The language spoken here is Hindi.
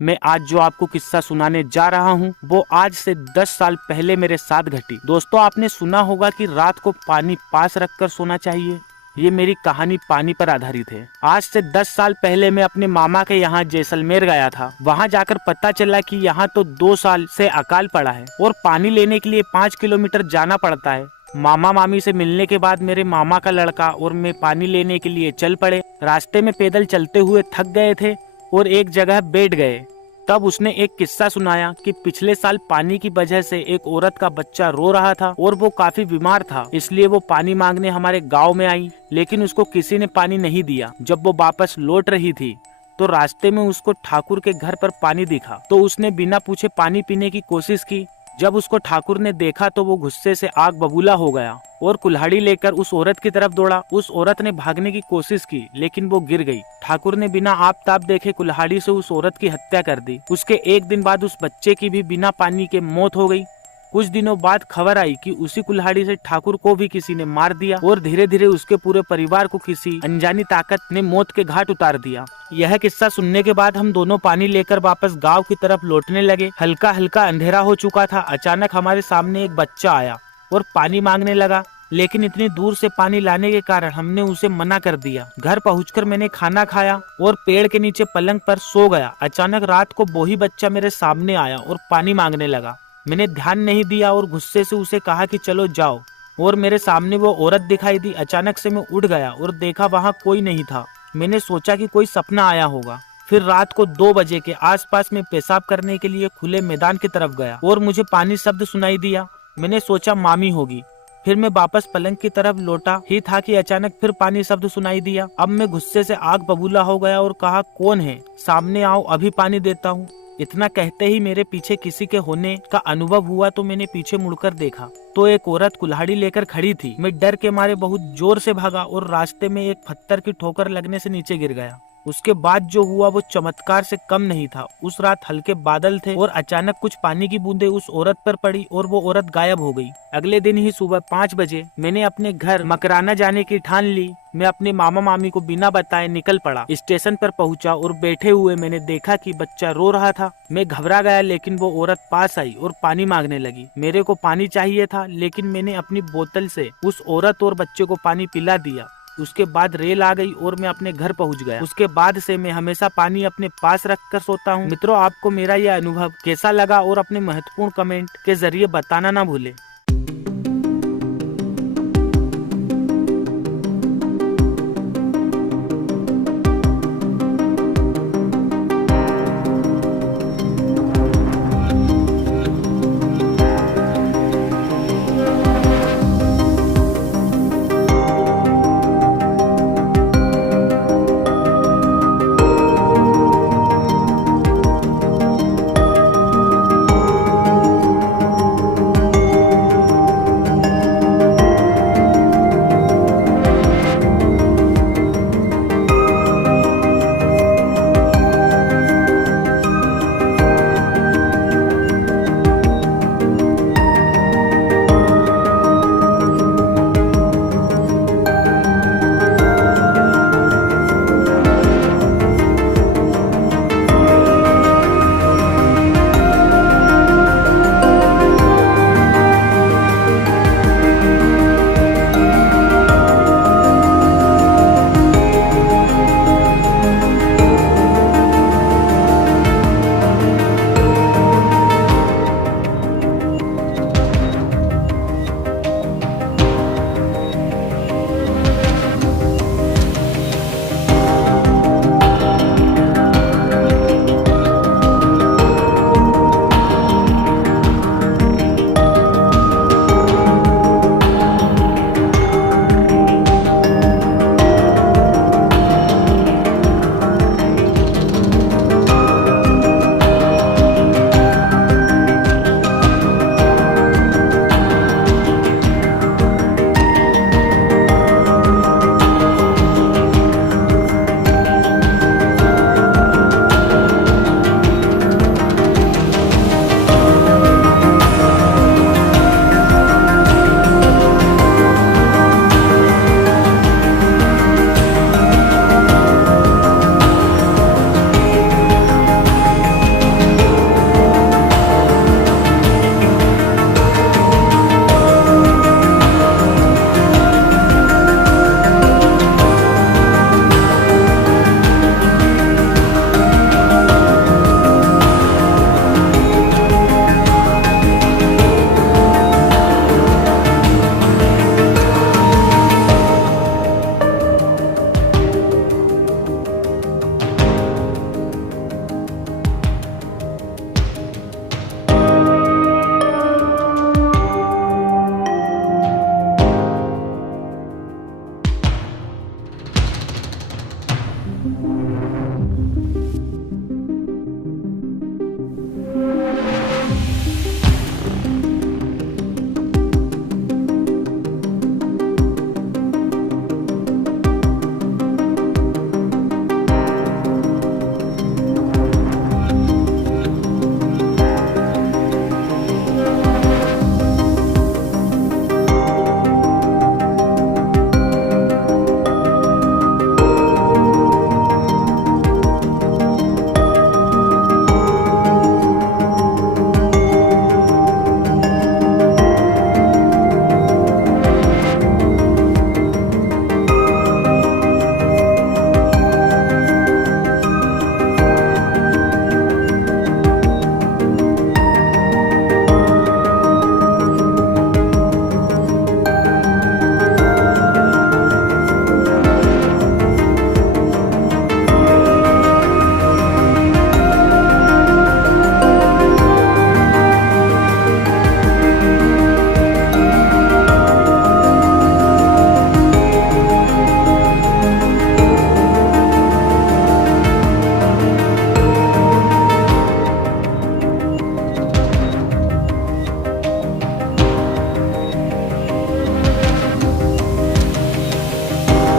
मैं आज जो आपको किस्सा सुनाने जा रहा हूँ वो आज से 10 साल पहले मेरे साथ घटी। दोस्तों, आपने सुना होगा कि रात को पानी पास रखकर सोना चाहिए। ये मेरी कहानी पानी पर आधारित है। आज से 10 साल पहले मैं अपने मामा के यहाँ जैसलमेर गया था। वहाँ जाकर पता चला कि यहाँ तो 2 साल से अकाल पड़ा है और पानी लेने के लिए 5 किलोमीटर जाना पड़ता है। मामा मामी से मिलने के बाद मेरे मामा का लड़का और मैं पानी लेने के लिए चल पड़े। रास्ते में पैदल चलते हुए थक गए थे और एक जगह बैठ गए। तब उसने एक किस्सा सुनाया कि पिछले साल पानी की वजह से एक औरत का बच्चा रो रहा था और वो काफी बीमार था, इसलिए वो पानी मांगने हमारे गांव में आई, लेकिन उसको किसी ने पानी नहीं दिया। जब वो वापस लौट रही थी तो रास्ते में उसको ठाकुर के घर पर पानी दिखा, तो उसने बिना पूछे पानी पीने की कोशिश की। जब उसको ठाकुर ने देखा तो वो गुस्से से आग बबूला हो गया और कुल्हाड़ी लेकर उस औरत की तरफ दौड़ा। उस औरत ने भागने की कोशिश की लेकिन वो गिर गई। ठाकुर ने बिना आप ताप देखे कुल्हाड़ी से उस औरत की हत्या कर दी। उसके एक दिन बाद उस बच्चे की भी बिना पानी के मौत हो गई। कुछ दिनों बाद खबर आई कि उसी कुल्हाड़ी से ठाकुर को भी किसी ने मार दिया और धीरे धीरे उसके पूरे परिवार को किसी अनजानी ताकत ने मौत के घाट उतार दिया। यह किस्सा सुनने के बाद हम दोनों पानी लेकर वापस गांव की तरफ लौटने लगे। हल्का हल्का अंधेरा हो चुका था। अचानक हमारे सामने एक बच्चा आया और पानी मांगने लगा, लेकिन इतनी दूर से पानी लाने के कारण हमने उसे मना कर दिया। घर पहुंचकर मैंने खाना खाया और पेड़ के नीचे पलंग पर सो गया। अचानक रात को वही बच्चा मेरे सामने आया और पानी मांगने लगा। मैंने ध्यान नहीं दिया और गुस्से से उसे कहा कि चलो जाओ, और मेरे सामने वो औरत दिखाई दी। अचानक से मैं उठ गया और देखा वहाँ कोई नहीं था। मैंने सोचा कि कोई सपना आया होगा। फिर रात को 2 बजे के आसपास में पेशाब करने के लिए खुले मैदान की तरफ गया और मुझे पानी शब्द सुनाई दिया। मैंने सोचा मामी होगी। फिर मैं वापस पलंग की तरफ लौटा ही था कि अचानक फिर पानी शब्द सुनाई दिया। अब मैं गुस्से से आग बबूला हो गया और कहा, कौन है? सामने आओ, अभी पानी देता हूँ। इतना कहते ही मेरे पीछे किसी के होने का अनुभव हुआ तो मैंने पीछे मुड़कर देखा तो एक औरत कुल्हाड़ी लेकर खड़ी थी। मैं डर के मारे बहुत जोर से भागा और रास्ते में एक पत्थर की ठोकर लगने से नीचे गिर गया। उसके बाद जो हुआ वो चमत्कार से कम नहीं था। उस रात हल्के बादल थे और अचानक कुछ पानी की बूंदें उस औरत पर पड़ी और वो औरत गायब हो गई। अगले दिन ही सुबह 5 बजे मैंने अपने घर मकराना जाने की ठान ली। मैं अपने मामा मामी को बिना बताए निकल पड़ा। स्टेशन पर पहुंचा और बैठे हुए मैंने देखा कि बच्चा रो रहा था। मैं घबरा गया, लेकिन वो औरत पास आई और पानी मांगने लगी। मेरे को पानी चाहिए था, लेकिन मैंने अपनी बोतल से उस औरत और बच्चे को पानी पिला दिया। उसके बाद रेल आ गई और मैं अपने घर पहुंच गया। उसके बाद से मैं हमेशा पानी अपने पास रखकर सोता हूं। मित्रों, आपको मेरा यह अनुभव कैसा लगा और अपने महत्वपूर्ण कमेंट के जरिए बताना ना भूले।